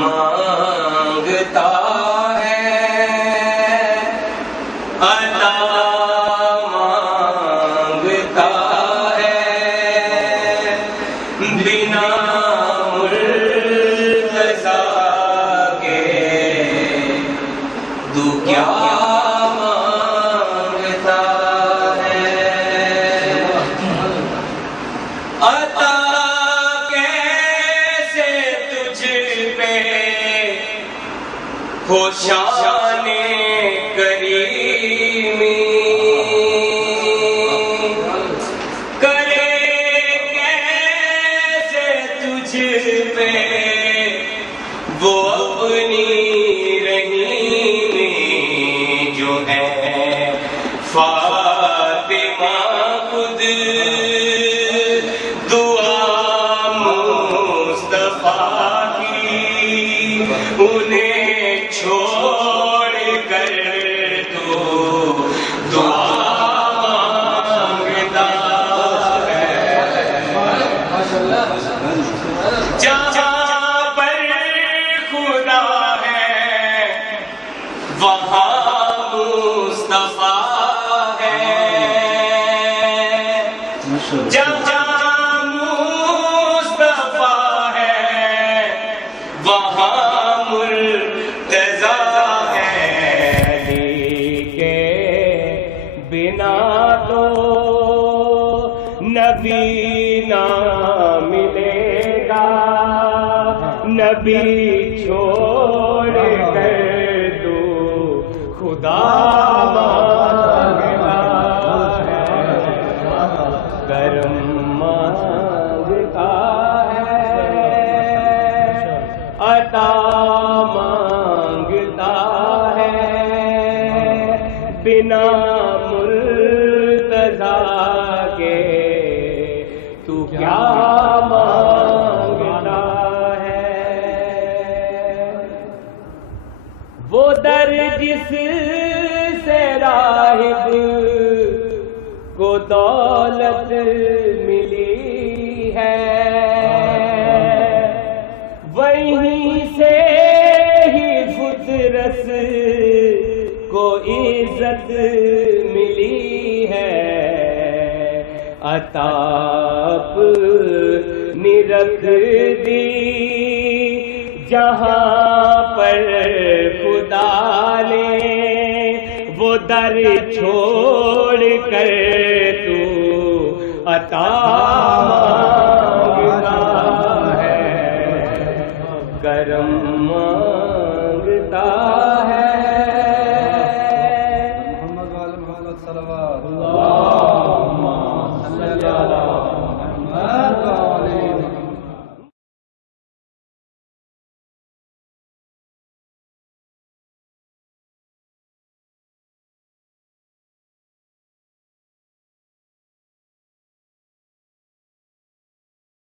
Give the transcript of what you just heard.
مانگتا ہے عطا مانگتا ہے بنا مرتضیٰ کے تو کیا مانگتا ہے عطا ہو شان کریمی کرے کیسے تجھ پہ وہ اپنی رحیمی جو ہے فاطمہ خود دعا مصطفیٰ کی انہیں چھوڑ کر تو دعا مانگتا ہے جہاں پر خدا ہے وہاں مصطفیٰ ہے جہاں مصطفیٰ ہے وہاں بنا تو نبی نہ ملے گا نبی چھوڑ کر تو خدا مانگتا ہے کرم مانگتا ہے عطا مانگتا ہے بنا مرتضیٰ کے تو کیا مانگتا ہے وہ در جس سے راہب کو دولت ملی ہے وہیں سے ہی فطرت کو عزت ملی ہے عطا اپنی رکھ دی جہاں پر خدا نے وہ در چھوڑ کر تو عطا